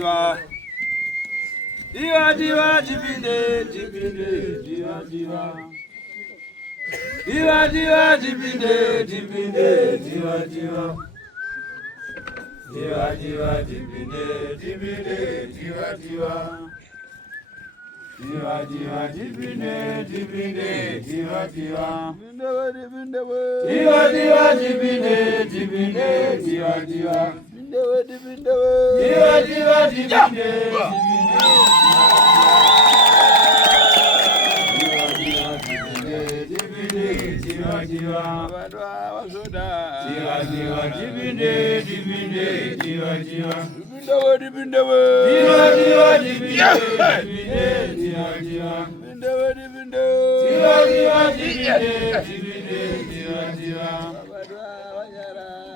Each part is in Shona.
jiva. Jiva, jiva, jibinde, jibinde, jiva, jiva. Jiva, jiva, jibinde, jibinde, jiva, jiva. Jiva, jiva, jibinde, jibinde, jiva, jiva. Jiva, jiva, jibinde, jibinde, jiva, jiva. Jiva, jiva, jibinde, jibinde, jiva, jiva. Jiva, jiva, jibinde, jiva, jiva. Jiva, jiva, jibinde, jibinde, jiva, jiva. Jiva, jiva, jibinde, jibinde, jiva, jiva. Jiva, jiva, jibinde, jibinde, jiva, jiva.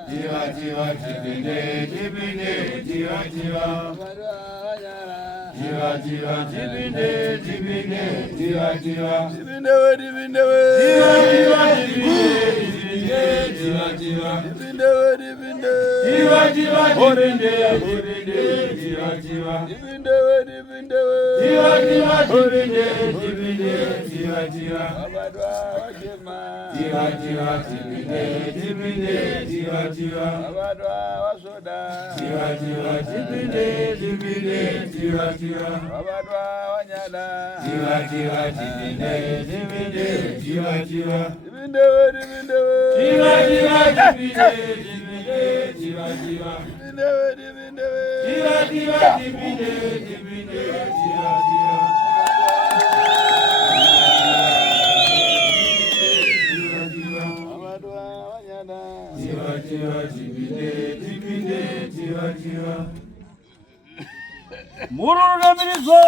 Jiva, jiva, jibinde, jibinde, jiva, jiva. Jiva, jiva, jibinde, jibinde, jiva, jiva. Jiva, jiva, jibinde, jiva, jiva. Jiva, jiva, jibinde, jibinde, jiva, jiva. Jiva, jiva, jibinde, jibinde, jiva, jiva. Jiva, jiva, jibinde, jibinde, jiva, jiva. Jiva, jiva, jibinde, jibinde, jiva, jiva. Jiva, jiva, jibinde, jibinde, jiva, jiva. Jiva, jiva, jibinde, jibinde, jiva, jiva. Jiva, jiva, jibinde, jibinde, jiva, jiva. Jiva, jiva, jibinde, jibinde, jiva, jiva. Mururga mirizo.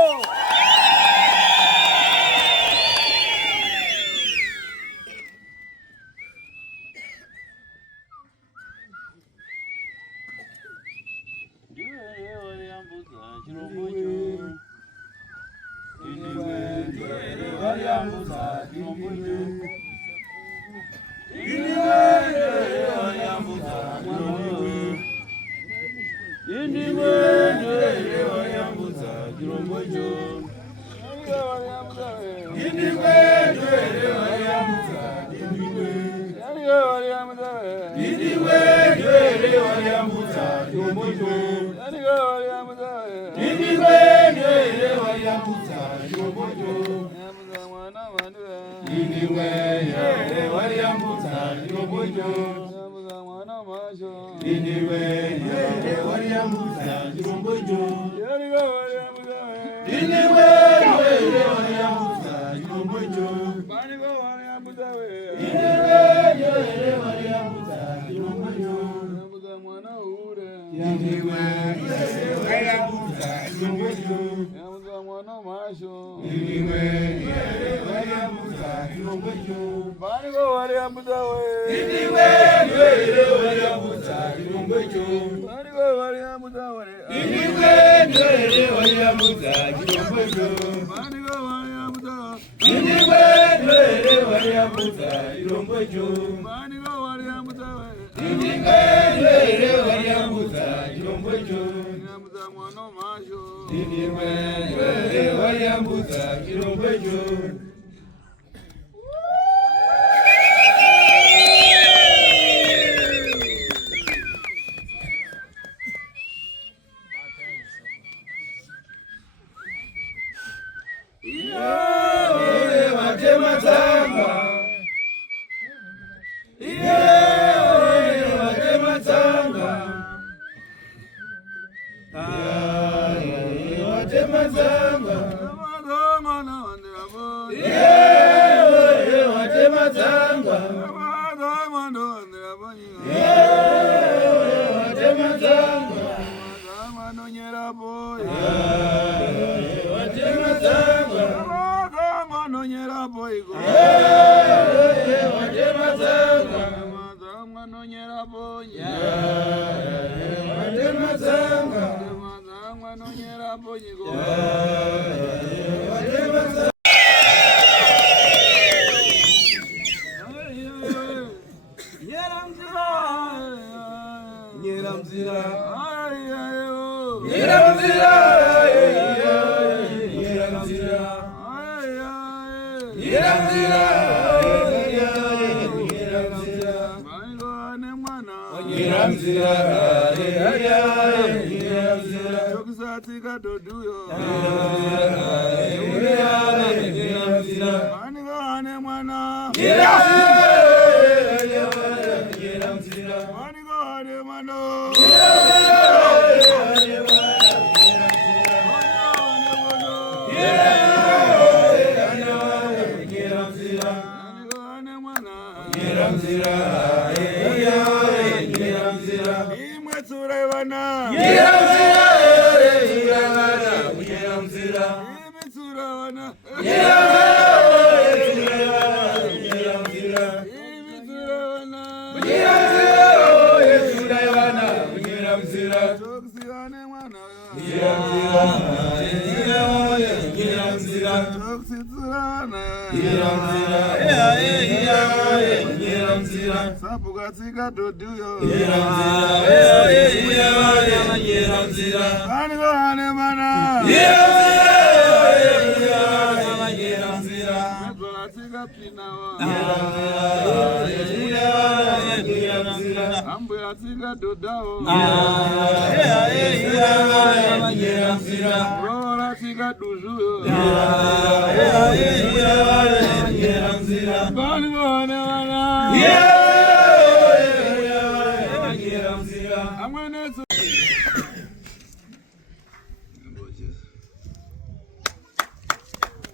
Yeramzira,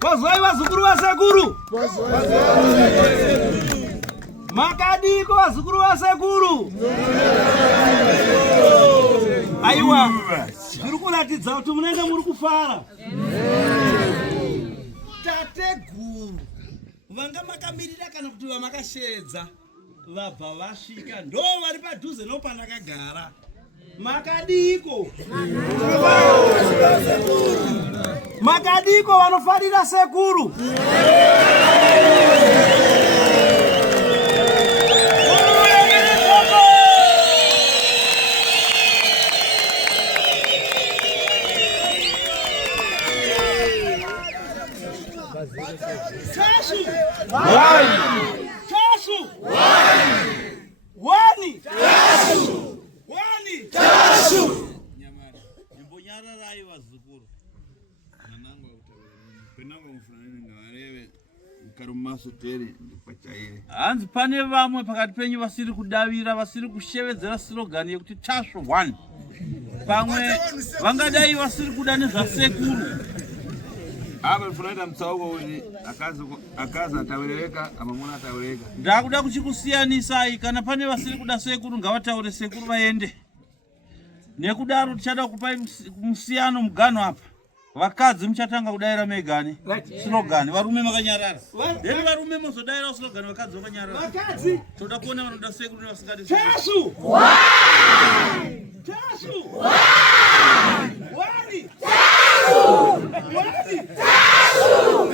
Wazoi wazukuru wa Sekuru. Makadiko wazukuru wa Sekuru. Aiwa. Zvirikuratidza kuti munenge muri kufara. Tateguru. Vanga makamirira kana kuti vamakashedza. Vabva vasvika ndo vari padhuze nopandakagara. Makadiko. Makadiko vanofarira Sekuru. Chasu. Chasu. Wani. Chasu. Wani. Chasu. Nyamara. Mbonyara rai wazukuru. Nanangu penango mfurani ngarewe karumaso tere ndipachaire. Hanzi pane vamwe pakati penyu vasiri kudavira vasiri kushevedzera slogan yekuti Chasu 1. Pamwe vangadai vasiri kuda nezvasekuru. Aba funaita mtsauko uri akaza atawereka amamuna atawereka. Ndakuda kuchikusiyanisa kana pane vasiri kuda Sekuru ngavataure Sekuru vaende. Nekudaro tichada kupa musiyano mugano apa. Vakadzi muchatanga kudaira megani slogan varume makanyarara. Deni varume mozodaira slogan vakadzi vakanyarara. Vakadzi toda kuona vanoda Sekuru nevasingadi. Chasu. Chasu. Wani. Chasu. Wani. Chasu.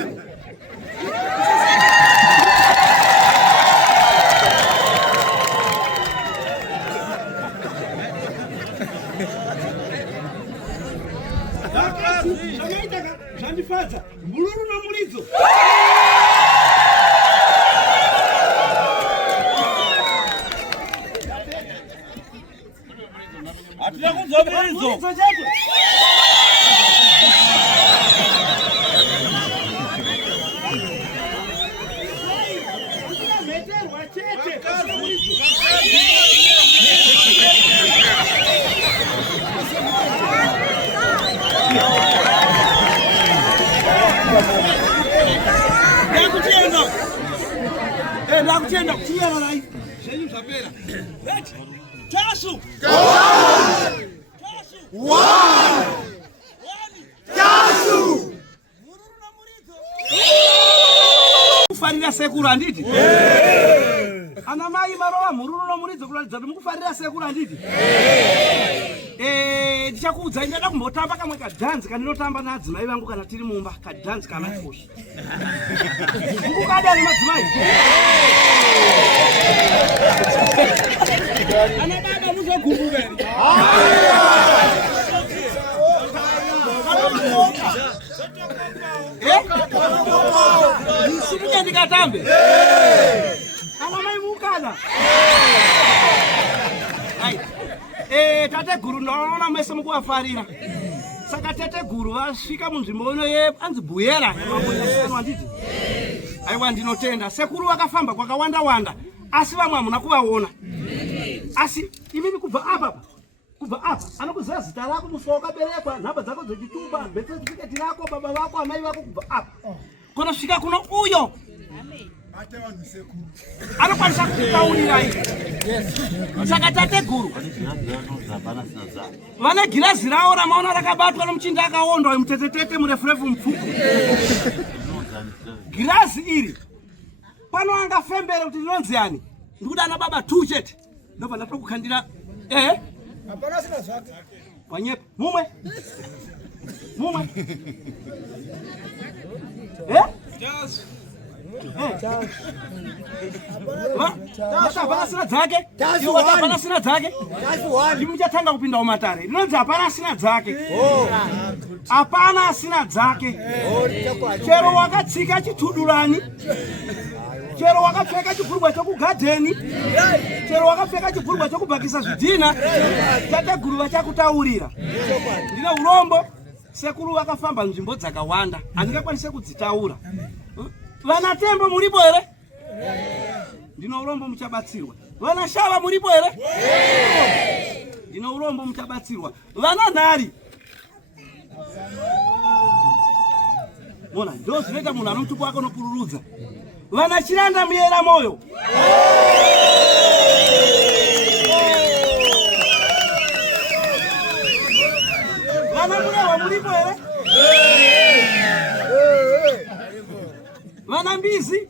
Zvandifaza muluru nomulidzo. Atila kunzwa mulidzo. Nakutenda kutia malai. Shenyu sapera. Chasu. Chasu. Chasu. Mururu na muridzo. Kufarira Sekuru anditi? Ana mai marova mururu na muridzo kuratidza kuti mukufarira Sekuru anditi? Ndichakuudza ndada kumbotamba kamwe kadhanzi kanotamba nadzimai vangu kana tiri mumba kadhanzi kana fushi. Mukada nemadzimai. Ana baba muzogumbuka. Siku ndikatambe. Ana mai mukana. Ai. Tate guru naona mese mukuafarira. Saka tate guru vasvika munzvimbo ino yeanzibuyera yamaboyasanwa nditi. Aiwa ndinotenda sekuru vakafamba kwakawanda wanda asi vamwe hamuna kuvaona. Asi imini kubva apa anokuziva zita rako musi wakaberekwa nhamba dzako dzechitumba birth certificate rako baba vako amai vako kubva apa kunosvika kuno uyo anokwanisa kutaurirai. Saka tate guru vane girazi ravo ramaona rakabatwa nomuchinda akaondwa mutetetete murefurefu mupfuku. Girazi iri pano angafembere kuti rinonzi yani ndikuda ana baba 2 chete ndobva ndatokukhandira hapana sina zvake wanyepa mumwe hapana sina dzake hapana sina dzake muchatanga kupinda mumatare rinonzi hapana sina dzake hapana sina dzake. Chero wakatsika chitudurani, chero wakapfeka chibhurugwa chokugadheni, chero wakapfeka chibhurugwa chokubhakisa zvidhina, tate guru vachakutaurira. Ndine urombo sekuru vakafamba nzvimbo dzakawanda handingakwanise kudzitaura. Vana Tembo muripo here? Ndine urombo muchabatsirwa. Vana Shava muripo here? Ndine urombo muchabatsirwa. Vana Nhari mona ndo zvinoita munhu anomutupo wake unopururudza. Vana Chiranda muyera moyo. Vana Murawa muripo here? Vana Mbizi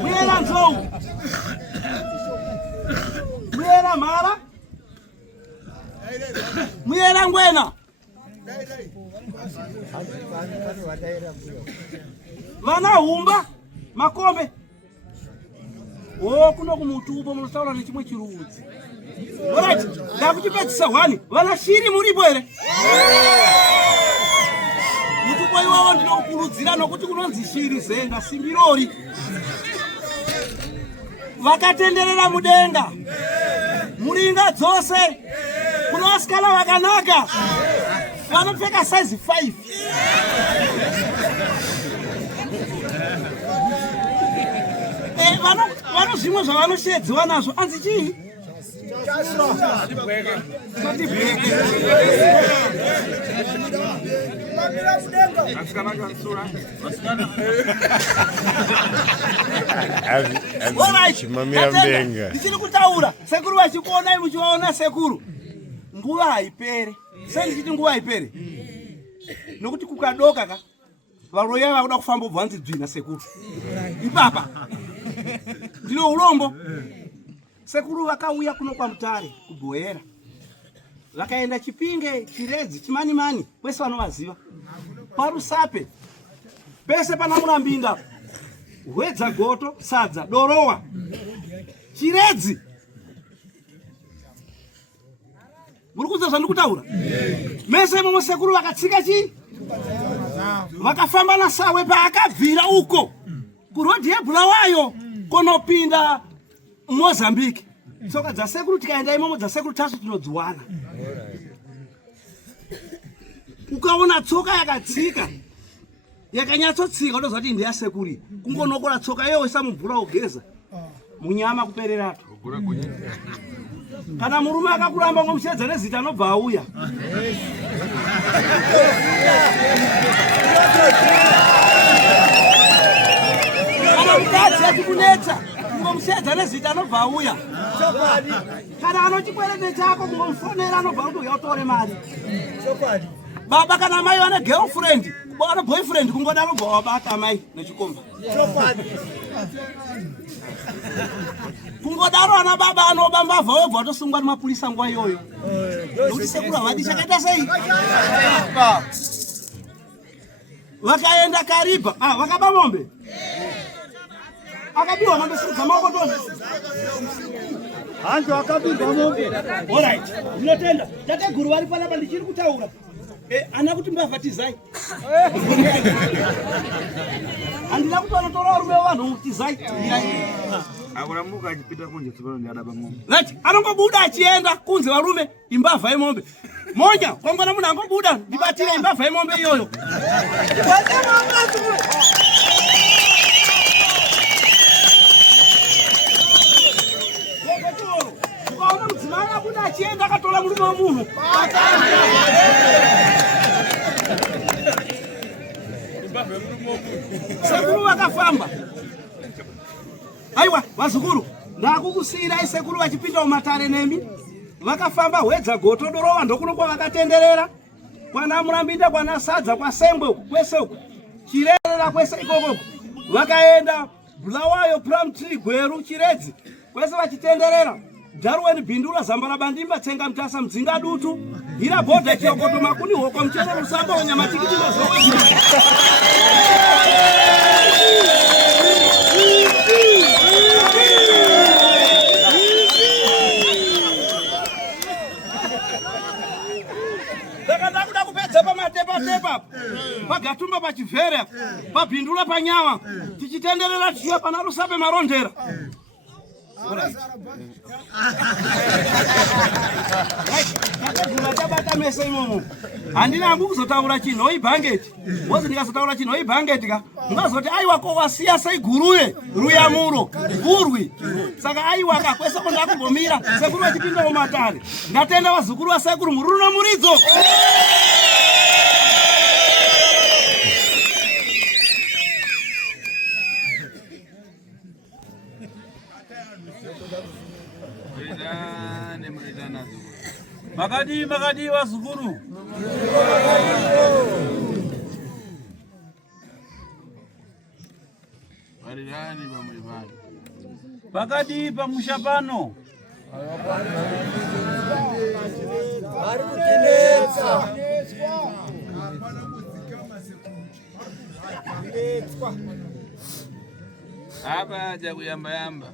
muyera Nzou muyera Mara muyera Ngwena vana Humba Makombe. Kuno kumutupo munotaura nechimwe chirudzi. Alright, ndakuchipedzisa 1. Vana Shiri muripo here? Mutupo iwawo ndinokurudzira nokuti kunonzi Shiri Zenga Simbirori. Vakatenderera mudenga muringa dzose kuno vasikana vakanaka vanopfeka size 5. Vano zvimwe zvavanoshedziwa nazvo anzi chii? Ndichiri kutaura sekuru vachikuonai muchivaona sekuru nguva haipere. Sendichiti nguva haipere nokuti kukadoka ka varoya vakuda kufamba ubva vanzi dzvina sekuru ipapa. Ndine urombo sekuru vakauya kuno kwaMutare kuBhoera vakaenda Chipinge, Chiredzi, Chimanimani kwese vanovaziva. Parusape pese pana Murambinda, Hwedza Goto, Sadza, Dorowa, Chiredzi. Murikudza zvandikutaura? Mese imomo sekuru vakatsika chii? Vakafamba naSawe paakabvira uko kurodhi yeBulawayo konopinda Mozambique. Tsoka dzasekuru tikaenda imomo dzasekuru tasu tinodziwana. Ukaona tsoka yakatsika yakanyatsotsika unoziva kuti ndeyasekuri. Kungonokora tsoka yoisa mumvura ugeza munyama kupererato. Kana murume akakuramba ngomushedza nezita anobva auya. Kana mukadzi achikunetsa ngomushedza nezita anobva auya. Kana anochikwerete chako ngomufonera anobva kuti uya utore mari. Baba kana mai vane girlfriend kubana boyfriend kungodaro bva wabata mai nechikomba. Kungodaro ana baba anobambavha webva watosungwa nemapurisa nguva iyoyo. Nokuti sekuru havadi chakaita sei. Vakaenda Kariba, vakaba mombe. Akabiwa mombe siri dzamaoko toni. Antu akapinda mombe. Alright. Ndinotenda. Tateguru vari panapa ndichiri kutaura. Ana kuti mbavhatizai. Andina kuti vanotora varume vanhu tizai. Akuramuka achipita kunje tsopano ndi adaba ng'ombe. Right. Anongobuda achienda kunze varume imbavha yemombe. Monya kwangwana munhu angobuda ndibatire imbavha yemombe iyoyo. Ukaona mudzimai abuda achienda akatola murume wemunhu. Sekuru vakafamba. Aiwa vazukuru ndakukusiyirai sekuru vachipinda mumatare nemi vakafamba hwedza goto dorova ndokuno kwavakatenderera kwana Murambinda kwana Sadza kwaSengwe uku kwese uku Chirerera kwese ikoko vakaenda Bulawayo Plumtree Gweru Chiredzi kwese vachitenderera Darwen Bindula Zambara Bandimba Tsenga Mtasa Mdzinga Dutu Hira Boda Chiokoto Makuni Hoko Mchero Rusamba Wanyamatikiti Mazowa. Ndakada kupedza pamatepa pagatumba pachivhera pabhindula panyama tichitenderera tichiya pana Rusape Marondera. Tabata mese imomo handina hangu kuzotaura chinhu oibhangeti wozi ndikazotaura chinhu oibhangeti ka ungazoti aiwa ko wasiya sei guruye ruyamuro urwi saka aiwa ka kwese ko ndakumbomira sekuru vachipinda mumatare ndatenda vazukuru vasekuru muruno muridzo. Makadi vazukuru. Varirani vamwivani. Pakati pamusha pano. Vari kutinetsa. Apa aja kuyamba.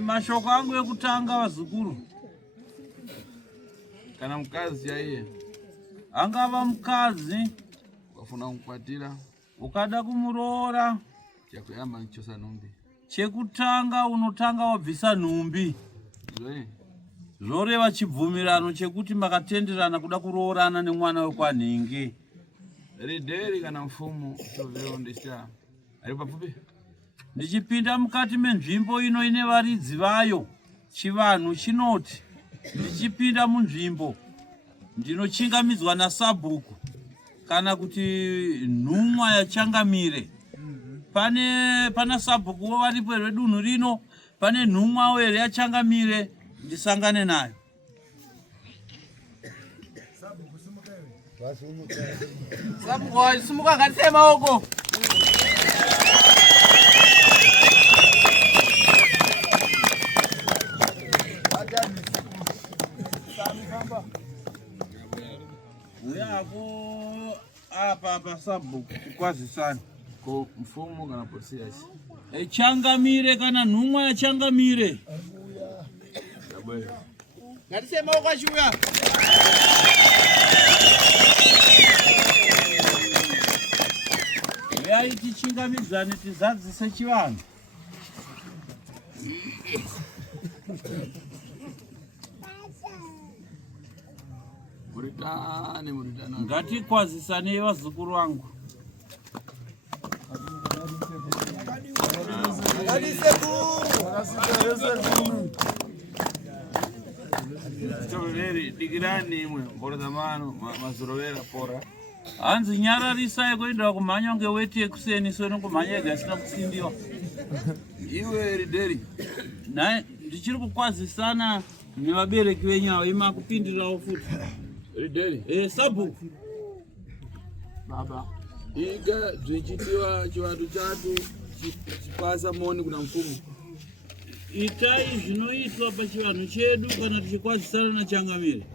Mashoko angu ekutanga vazukuru. Kana mkazi yaiye angava mkazi wafuna kukwatira ukada kumuroora chakuyamba nchosa numbi chekutanga unotanga wabvisa numbi zvoreva chibvumirano chekuti makatenderana kuda kuroorana nemwana wekwanhingi. Ridheri kana mfumu chovero ndisha ari pafupi ndichipinda mukati menzvimbo ino ine varidzi vayo chivanhu chinoti ndichipinda munzvimbo ndinochingamidzwa naSabhuku kana kuti nhumwa yaChangamire. Pana Sabhuku varipo redunhu rino, pane nhumwa here yaChangamire ndisangane nayo. Sabhuku wasumuka ngatise maoko. Uyako apa Sabhuku kukwazisana ko mfumu kana polisi yachi Changamire kana nhumwa yaChangamire. Ngatise maoko achiuya. Uyai tichingamidzane tizadzise chivanhu. Muritana Ngatikwazisane vazukuru vangu. choveri dikirani imwe mbolezamano mazorovera pora Hanzi nyararisai kuenda kumhanya ngeweti yekuseni sono kumhanya yega isina kutsindiwa. iwe Ridheri Naye ndichiri kukwazisana nevabereki venyawo imakupindirawo futi. Ridheri Sabhuku baba iga zvichitiwa chivandu chatu chipasa moni kuna mfumu. Itai zvinoitwa pachivanhu chedu kana tichikwazisana naChangamire.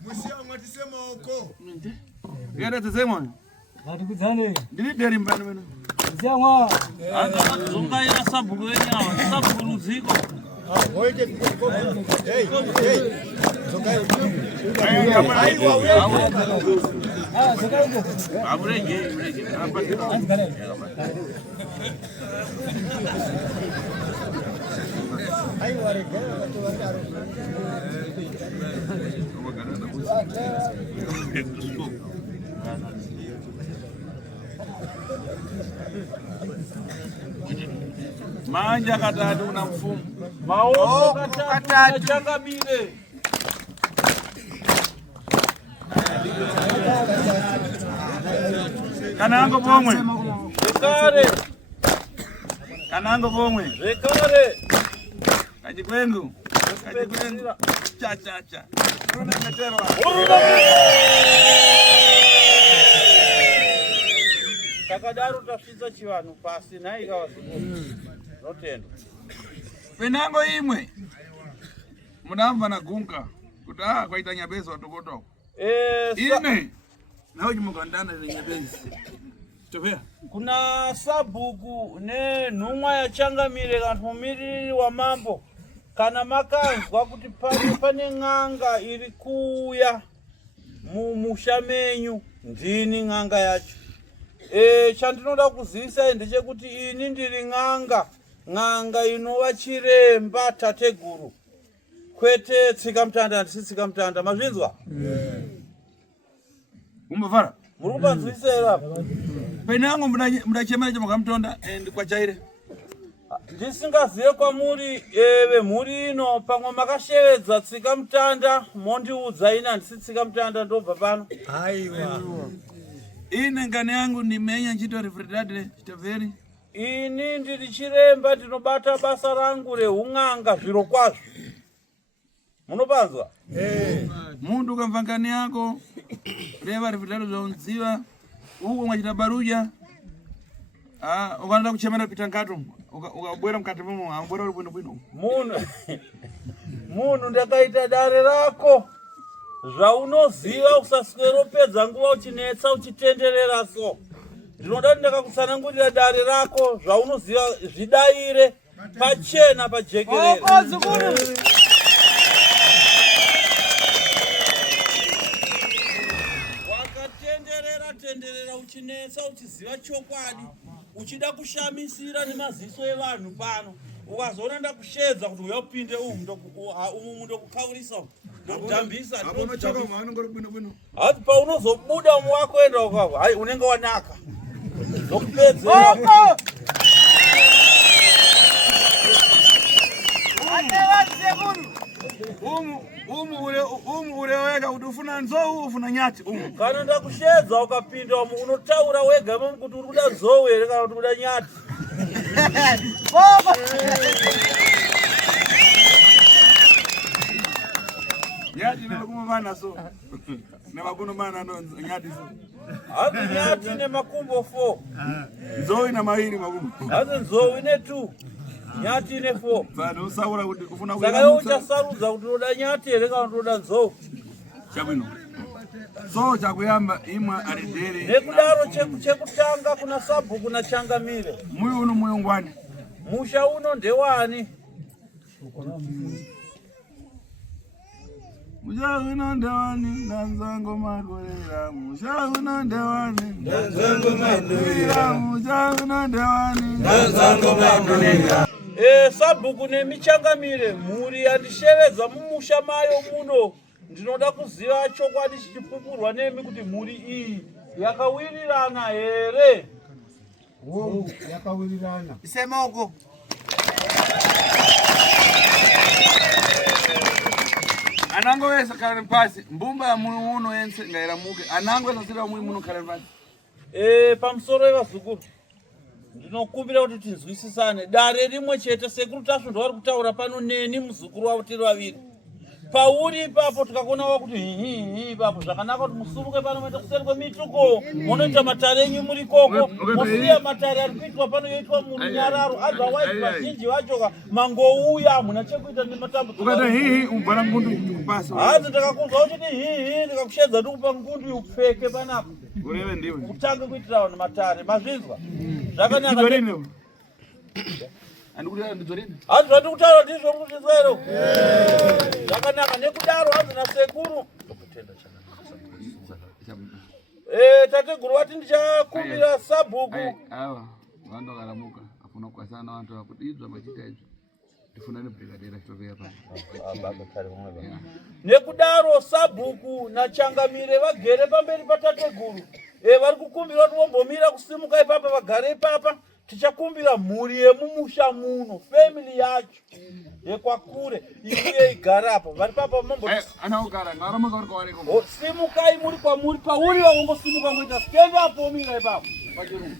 Musia mwatisema oko. Gada tazema. Ngatikuzane. Ndilideri mbani wena. Ziyamwa. Zonga ina sabu wenyawa, sabu ruziko. Hoje hey. Zokai. Abrege. Manja katatu na mfumo. Maoko katatu changamire. Kanango pomwe. Rekare. Kanango pomwe. Rekare. Kajikwengu. Cha. Runa meterwa. Takadaru tafiza chivanu pasi na ikawa zikuru. Notendo. Penango imwe. Munamba na gunka. Kutaa kwa ita nyabezo watokoto. Ine. Na hoji mukandana na nyabezo. Chofea. Kuna sabuku ne numwa ya changamire kantu miriri wa mambo. Kana makanzwa kuti pane ng'anga iri kuya mushamenyu ndini ng'anga yacho. Chandinoda kuzivisa ndechekuti ini ndiri ng'anga inova chiremba tateguru. Kwete tsika mutanda ndisi tsika mutanda mazvinzwa? Umbavara? Muri kupanzwisira apa? Penango mudachemera chamukamtonda ndikwachaire. Ndisingazive kwamuri muri ino pamwe makashevedza tsika mutanda mondiudza ina ndisi tsika mutanda ndobva pano. Aiwa. Ine ngane yangu nimenya nchito refredadle chitaveri. Ini ndiri chiremba ndinobata basa rangu reung'anga zviro kwazvo. Munopanzwa? Mundu ukamva ngane yako reva refredadle zvaunziva uko mwachita baruja. Ukaenda kuchemera pita ngatu ukabwera mkati mumo ambwera uri bwino. Munhu ndakaita dare rako. Zvaunoziva usasweropedza nguva uchinetsa uchitenderera so. Ndinoda ndakakutsanangurira dare rako zvaunoziva zvidaire pachena pajekerere. Wakatenderera uchinetsa uchiziva chokwadi. Uchida kushamisira nemaziso evanhu pano. Ukazoona ndakushedza kuti uyapinde umu ndokukaurisa ndokudhambisa Unochoka mwana ngori bwino. hati paunozobuda umu wakuenda ukavo hai unenge wanaka ndokupedza umu ureweka kuti ufuna nzou ufuna nyati umu. Kana ndakushedza ukapinda umu unotaura wega imomu kuti uri kuda nzou here kana kuti kuda nyati. Nyati nemakumana so. Nemakunomana no nyati so. Hati nyati nemakumbo 4. Nzou ina mairi makumbo. Hati nzou ine 2. Nyati ine 4. Bado usaura kuti ufuna kuya. Saka uchasarudza kuti unoda nyati here kana kuti unoda nzou. Chabwino. So chakuyamba imwe aridere. Nekudaro chekutanga kuna sabhuku na changamire. Muyu uno muyungwani. Musha uno ndewani. Musha uno ndewani ndanzango magorera. Musha uno ndewani ndanzango magorera. Musha uno ndewani ndanzango magorera. Sabhuku nemichangamire muri yandishevedza mumusha mayo muno. Ndinoda kuziva chokwadi chichipupurwa nemi kuti muri iyi yakawirirana here. Yakawirirana. Isema uko. Anango wesa kale mpasi mbumba ya muyu uno yense ngaira muke. Anango wesa sira muyu muno kale mpasi. Pamusoro evazukuru. Ndinokumbira kuti tinzwisisane. Dare rimwe chete sekuru tasvo ndavari kutaura pano neni muzukuru wavo tiri vaviri. pauri ipapo tikakuona kuti hihi ipapo zvakanaka kuti musumuke pano muende kuseri kwemituko munoita matare enyu muri koko musiya matare ari kuitwa pano yoitwa murunyararo otherwise vazhinji vachoka mangouya muna chekuita nematambudziko hanzi ndakakuzwa uchiti hihi ndikakushedza ndikupa ngundu upfeke panapa utange kuitirawo nematare mazvinzwa zvakanaka hanzi zvandikutaura ndizvo muzvizero zvakanaka nekudaro hanzi nasekuru tateguru vati ndichakumbira sabhuku awa vantu vakaramuka afuna kukwasana navantu vakudidzwa machita izvo tifuna nebrigadera chitokea pano nekudaro sabhuku nachangamire vagere pamberi patateguru vari kukumbira kuti vombomira kusimuka ipapa vagare ipapa tichakumbira mhuri yemumusha muno family yacho yekwakure iuye igarapo vari papa simukai muri kwamuri pauri vangongosimuka ngoita stand up omira ipapo pachirungu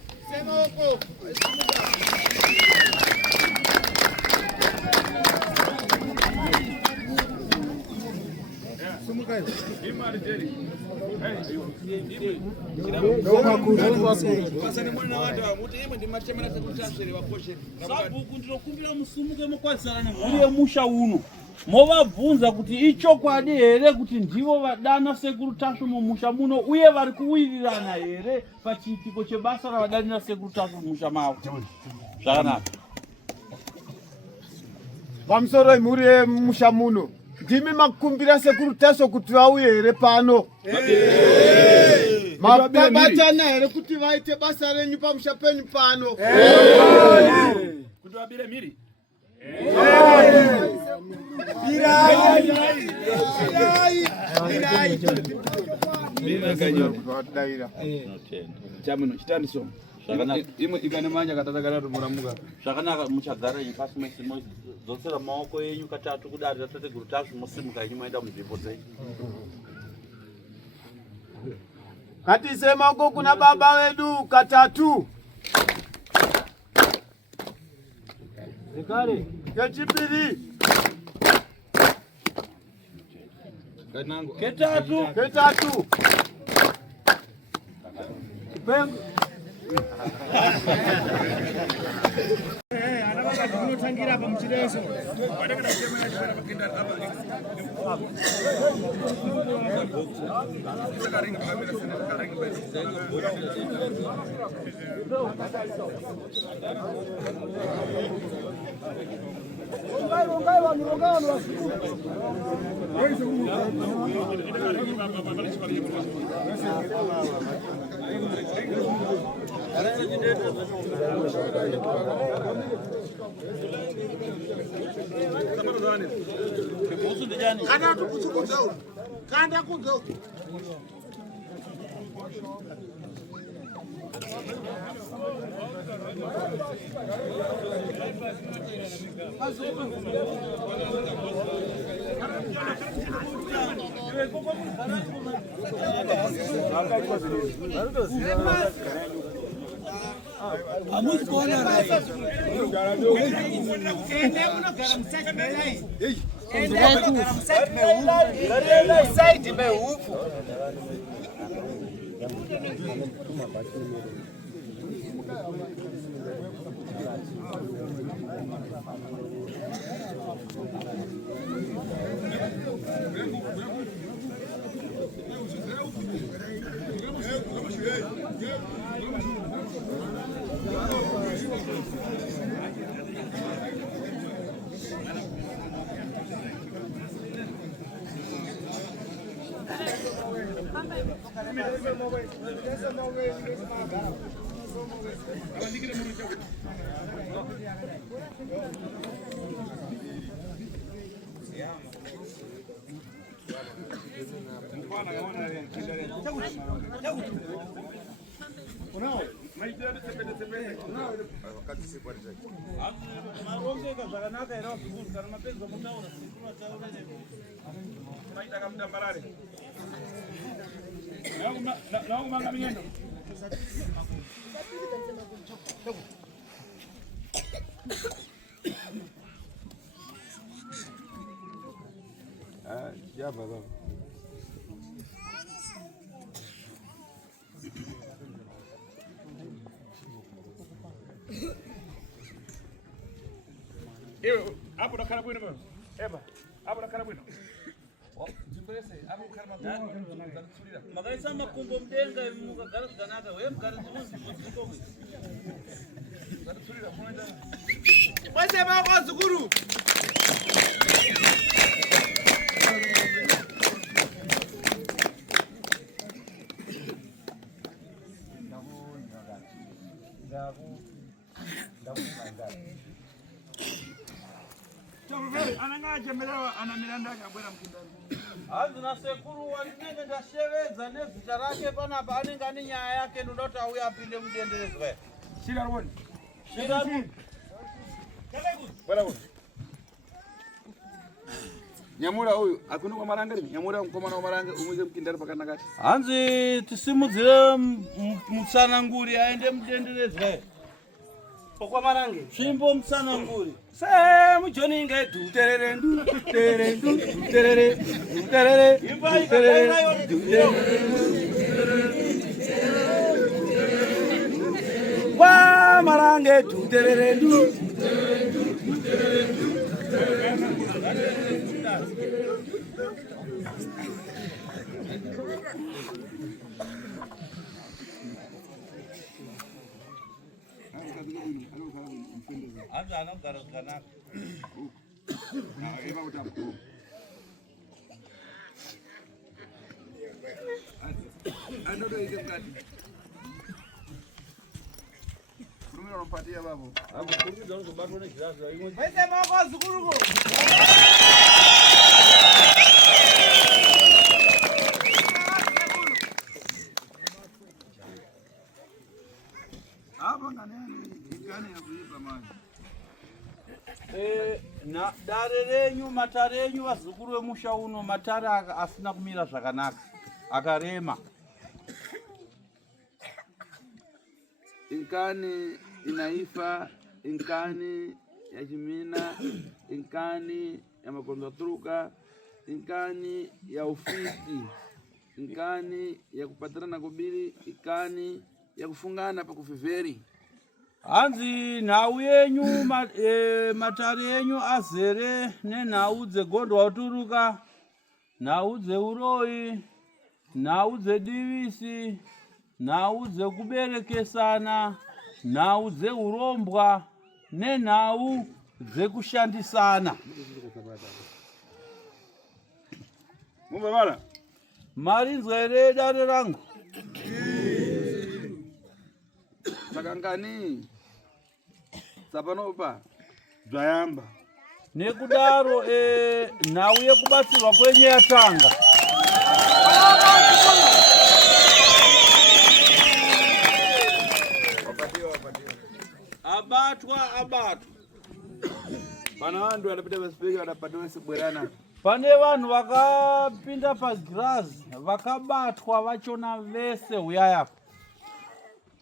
sabhuku ndinokumbira musumuke mukwazisana nemhuri yemusha uno movabvunza kuti ichokwadi here kuti ndivo vadana sekuru tasvo mumusha muno uye vari kuwirirana here pachiitiko chebasa ravadanira sekuru tasvo mumusha mavo zvakanaka pamusoro emhuri yemusha muno ndimi makumbira sekuru tasvo kuti vauye here pano makabatana here kuti vaite basa renyu pamusha penyu pano kuti vabire mhiri chamino chitaniso ikanemanya katatakara muramuka zvakanaka muchagara pasi mese mozodzera maoko enyu katatu kudarira tateguru tasvo mosimuka enyu maenda munzvimbo dzenyu ngatiise maoko kuna baba wedu katatu kechipiri ketatu kipengo unotangira apa muchireso kanda kudzo Hapo nakana bwino mama. Eba. Hapo nakana bwino. Magaisa makumbo mdenga muka garas ganaka we garas ziko. Base bako zukuru. Anangaje melewa ana miranda kabwera mkindani. Anzi na sekuru walinenge ndasheveza nezita rake pana panenge ane nyaya yake ndota uya apinde mudenderezwe. Shira rwoni. Shira. Bwana huyu. Nyamura huyu akunuka maranga rini. Nyamura mkomana wa maranga umuze mkindani pakana kati. Anzi tisimudzire msana nguri aende mudenderezwe. Okwa marange. Chimbo msana nguri. Se mujoninge duterere duterere duterere duterere duterere kwa marange duterere Anzi anogara ganaka. Eba utapu. Anodo ile mkati. Kurumira unampatia babu. Hapo kurudi ndio kubatwa na girasi wa imwe. Base bako zukuru. Hapa ngani ikani ya kulipa maji. Na dare renyu matare renyu vazukuru vemusha uno matare asina kumira zvakanaka akarema. Inkani inaifa, inkani ya Jimina, inkani ya Makondotruka, inkani ya ufiti, inkani ya kupatana na kubili, inkani ya kufungana pa kufiveri. Hanzi nhau yenyu matare yenyu azere nenhau dzegondwa uturuka, nhau dzeuroi, nhau dzedivisi, nhau dzekuberekesana, nhau dzeurombwa nenhau dzekushandisana. Mubabala Marinzwa here dare rangu. sakangani sapanopa zvayamba Nekudaro nhau yekubatsirwa kwenye yatanga. Abatwa. pana vantu vanapita pasipeki vanapatiwa sibwerana. Pane vanhu vakapinda pagirazi vakabatwa vachona vese. Uyayapo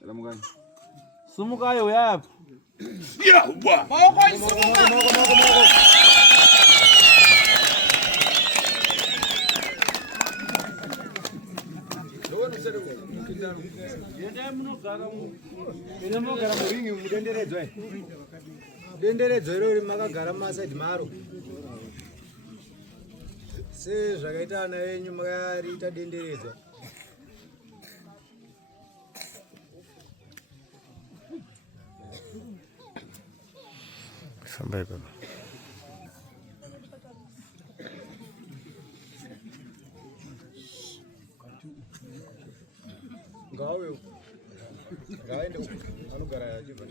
Ramukani sumukai, uyayapo Maoko isumuka. Munogara muringi mudenderedzo. Denderedzo irori makagara mumasaidhi maro. Se zvakaita ana enyu makariita denderedzo. Sampai baba. Ngawe ngaende anogara achibva.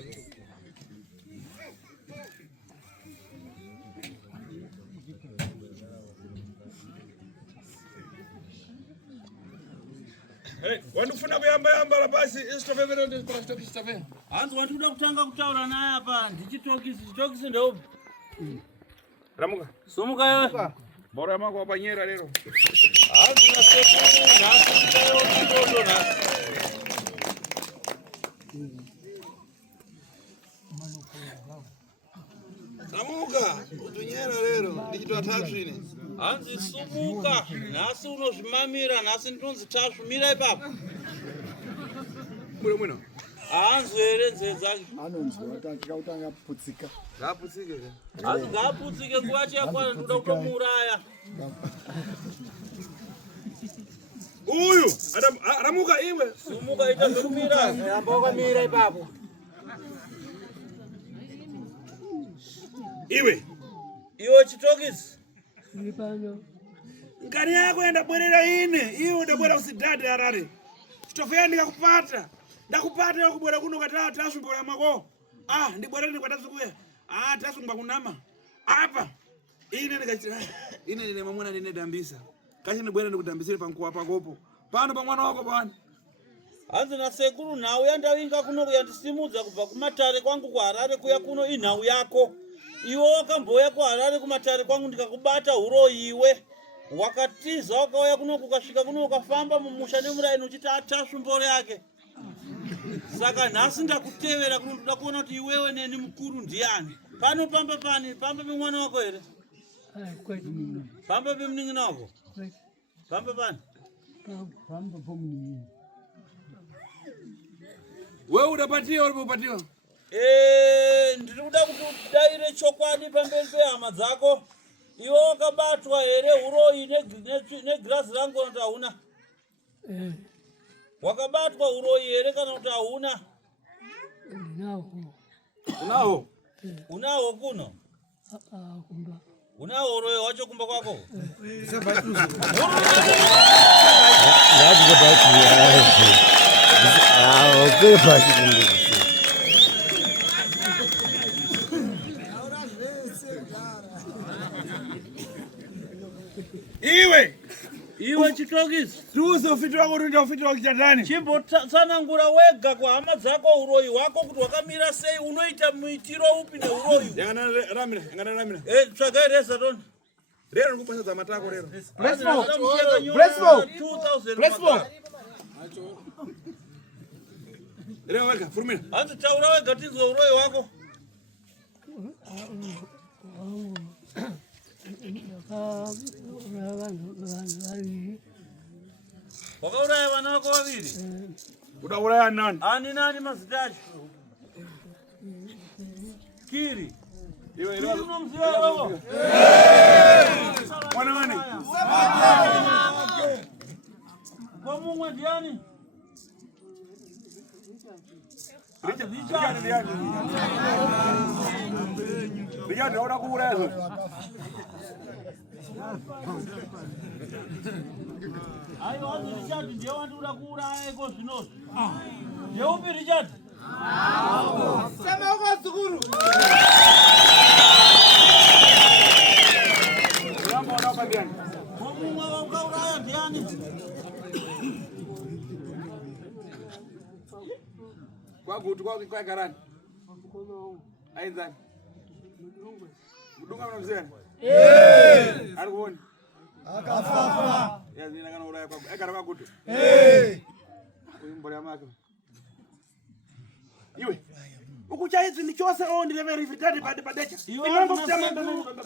wandifuna kuyamba basi isitopevera ndipastokisitopera. hanzi wandikuda kutanga kutaura naye apa ndichitokisi ndeupi. Ramuka Sumuka iwe. bora yamako wapanyera lero. Hanzi na sekuru nasi ndodo nasi. Ramuka utunyera lero ndichitwa tatu ine. Hanzi sumuka, nasi unozvimamira, nasi ndinonzi Tashu, mira ipapo. Mwino. Hanzi here nzeve dzake. Anonzwa kuti angaputsika. Ngaputsike ka. Hanzi ngaaputsike nguva yakwana ndoda kutomuuraya. Uyu, aramuka iwe. Sumuka ita zvekumira. Yamba wakamira ipapo. Iwe. Iwe Chitokisi. Nkani yako ndabwerera ine. Iwe ndabwera usidhadhe Harare. Chitofeya ndikakupata. Ndakupata yakubwera kuno kata Tashu bora mako. Ndibwera ndikwatazikuya. Tashu ngbakunama. Apa. Ine ndikachira. Ine ndine mamuna ndine dambisa. Kashi ndibwera ndikudambisire pankuwa pakopo. Pano pa mwana wako bwana. Hanzi nasekuru nhau yandawinga kuno kuyandisimudza kubva kumatare kwangu kuHarare kuya kuno inhau yako. Iwe wakamboya kuHarare kumatare kwangu ndikakubata huro iwe. Wakatiza wakauya kuno kukasvika kuno ukafamba mumusha nemuraini uchiti Tashu mbore yake. Saka nhasi ndakutevera kuno ndoda kuona kuti iwewe neni mukuru ndiani. Pano pamba pani, pamba pemwana wako here? Pamba pemunin'ina wako? Pamba pani? Pamba pomuni. Wewe udapatiwa ulipopatiwa? Ndiri kuda kuti udaire chokwadi pamberi pehama dzako. Iwe wakabatwa here uroyi negirazi rangu kana kuti hauna? Wakabatwa uroyi here kana kuti hauna? Unaho? Unaho kuno? Kumba. Unaho uroyi wacho kumba kwako? Iwe Chitokisi. Tuuze ufiti wako rinda ufiti wa kichatani. Chimbotsanangura wega kuhama dzako uroyi wako kuti wakamira sei, unoita muitiro upi neuroyi? Yangana ramira. Tsvagai reza toni. Rero ndikupasa za matako rero. Rero weka furumira. Hanzi taura wega tinzwe uroyi wako. Wakauraya vana vako vaviri? Udauraya nani? Ani nani mazita acho? Kiri. Iwe Kiri unomziva wako? Mwana wani? Kwa mumwe ndiani? Richard unaona kuuraya zo. Ayo hanzi Richard ndiye wandikuda kuuraya iko zvinozi. Ndiye upi Richard? Sema uko zukuru. Unaona unapa ndiani? Kwa mumwe wakauraya ndiani? Kwa gutu kwa garani. Ainzani. Mudunga mnamziani? Alikuoni? Akafafa. Yazina kana uraya kwa. Ekara kwa gutu. Kuimbora ya maka. Iwe. Ukuchaitsi nichose ndilevera ifitati padecha.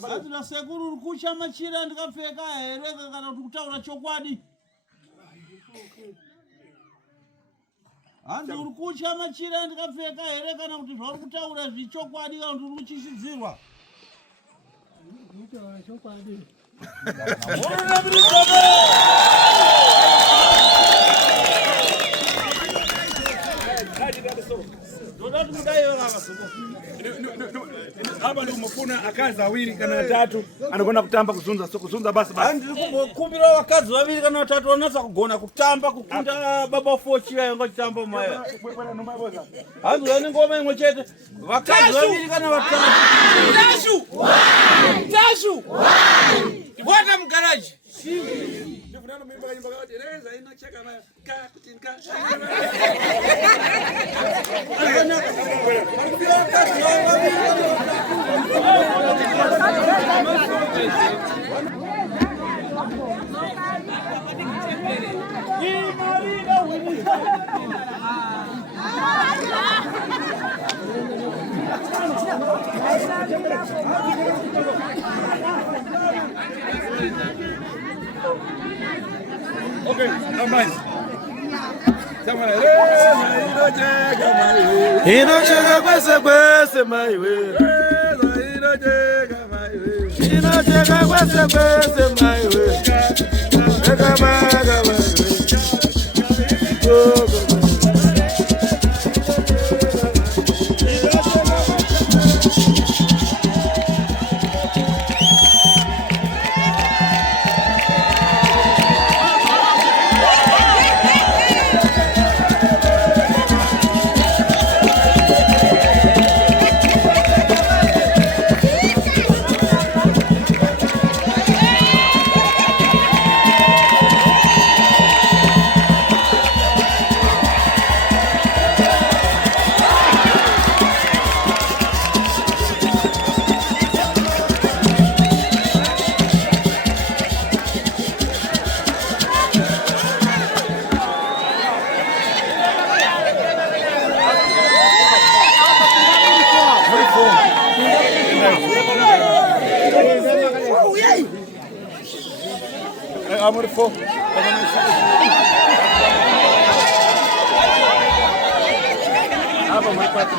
Hanzi nasekuru uri kucha machira ndikapfeka here kana kuti kutaura chokwadi? Hanzi uri kucha machira ndikapfeka here kana kuti zvauri kutaura zvichokwadi kana kuti uri kuchisidzirwa? Ndoda kuti mudaiwe kakasuko. Hapa ndio umefuna akazi awili kana tatu anakwenda kutamba kuzunza basi. Ndiri kumbokumbira vakadzi vaviri kana vatatu vanatsa kugona kutamba kukunda baba fochi vainga chitamba maya. Hanzi vane ngoma imwe chete. Vakadzi vaviri kana vatatu. Tashu! Bwana mgaraji. Ndivunano mimba kanyimba kati reza ina cheka na ka kutinka. Thank you. Inocheka kwese kwese maiwe. Inocheka kwese kwese maiwe. Eka baga maiwe. Amor fo. Vamos para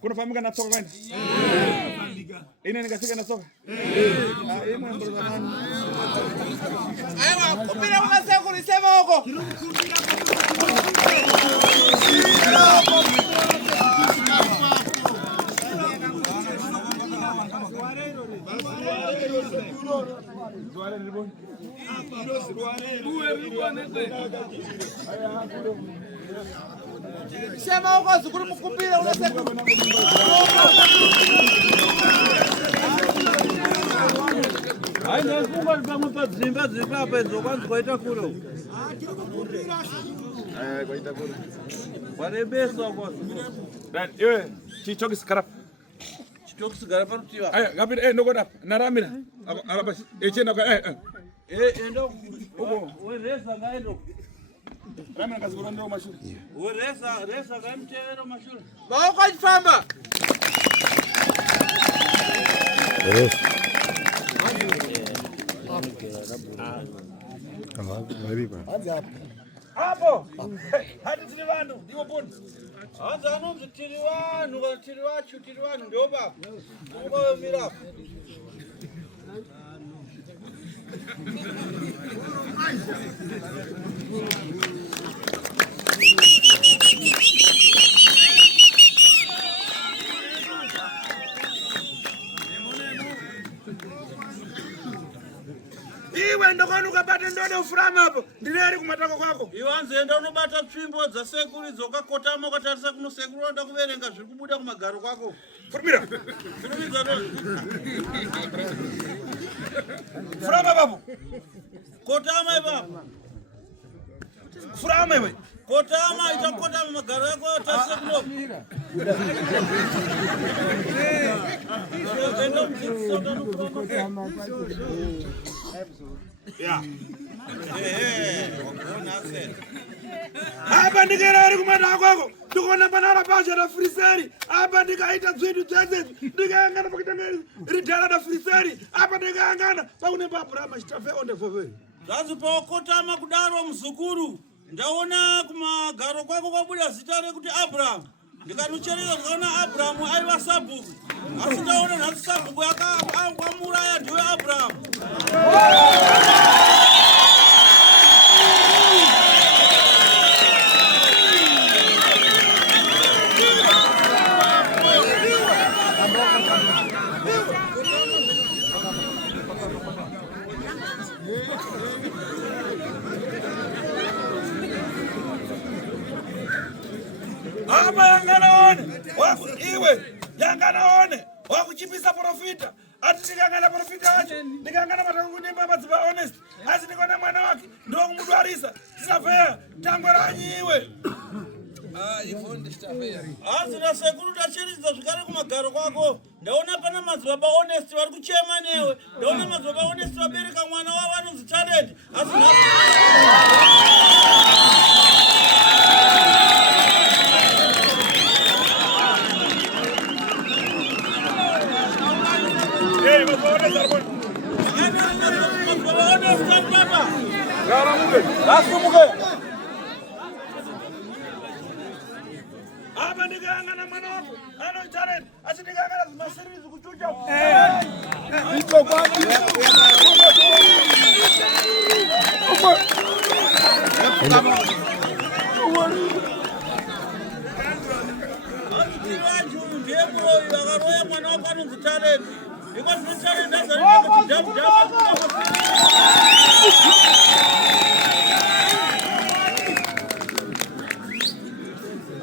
Kunafahamika na soka gani? Ina nikafika na soka. Aiwa, kupira unasema kulisema huko. Sema huko zikuru mkupira unasema. Ai nasifunga kama zimba hapa hizo kwanza kwaita kule. Kwaita kule. Warebesa kwa. Right, wewe chichoki skarap. Chichoki skarap rutiwa. Ai gapi ndo goda naramira. Alabashi chena kwa ndo wewe resa ngaendo. Ramana kazikuru ndo mashuri. Wewe resa kamchero mashuri. Bao kwa famba. Hapo hadi tiliwanu ndio boni anza anumzi tiliwanu ndio baba uko mira iwe ndokoni ukapata ndode ufurama hapo ndileri kumatako kwako iwanze enda unobata tsvimbo dzasekuri dzokakotama ukatarisa kuno sekuri unoda kuverenga zviri kubuda kumagaro kwako furumira furama babu kotama ipapo furama iwe kotama itakotama magaro yako tarisa kuno yeah. Hapa ndikerari kumata kwako ndikona panara pasha da friseri hapa ndikaita zvinhu zvese ndikayangana pakitanga ridhara da friseri hapa ndikayangana pakune pabrahama chitafe onde foveri zvazi pakotama kudaro muzukuru ndaona kumagaro kwako kwabuda zita rekuti Abraham ndikanocherera ndikaona Abrahamu aiva sabhuku asi ndaona nhasi sabhuku yakamuraya ndiwe Abrahamu Hapa yanganaone iwe yanganaone wakuchipisa profita ati ndikangana profita wacho ndikangana matanga kuti madziva honest asi ndikona mwana wake ndokumudwarisa tisafeya tango ranyiwe hazina sekuru tachiridza zvikare kumagaro kwako ndaona pana madzibaba honest vari kuchema newe ndaona madzibaba honest vabereka mwana wavo anonzi talent apa ndikangana mwana wako anonzi talent asi ndikangana maservice kuchucha vakaroya mwana wako anonzi talent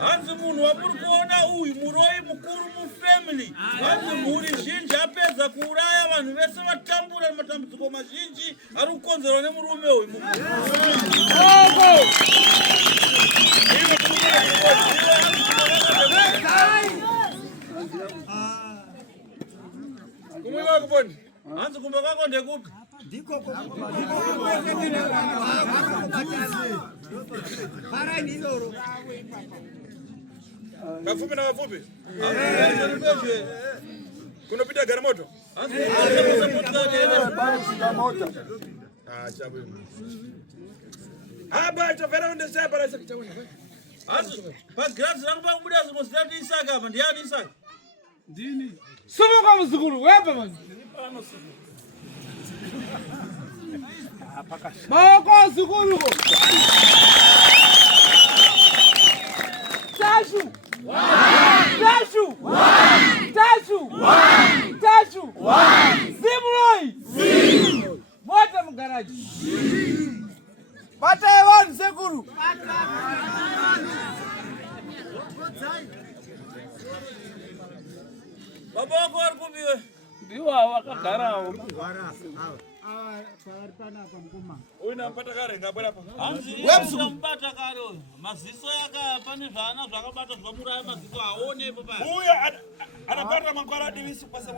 hanzi munhu wamuri kuona uyu muroi mukuru mufamily hanzi mhuri zhinji apedza kuuraya vanhu vese vatambura matambudziko mazhinji ari kukonzerwa nemurume uyu kumwe wakuponi hanzi kumba kwako ndekupi vafupi na vafupi kunopita gari moto apa chafera undeseparaisa pagirazi rangu pakubuda zimwe zitati isaka apa ndiani isaka Sumuka mzukuru wepa mani. Boko mzukuru. Tashu. Tashu. Tashu. Tashu. Zimroi. Mota mgaraji. Pata ewan mzukuru. baba wako vari kuviwe Ndiwa wakagarawo. uyu nampata kare ngabwera pa mubata kare uyu maziso yaka pane zvana zvakabata zvamuraya maziso aonepo paya uyu anapata makwara adivisi kwase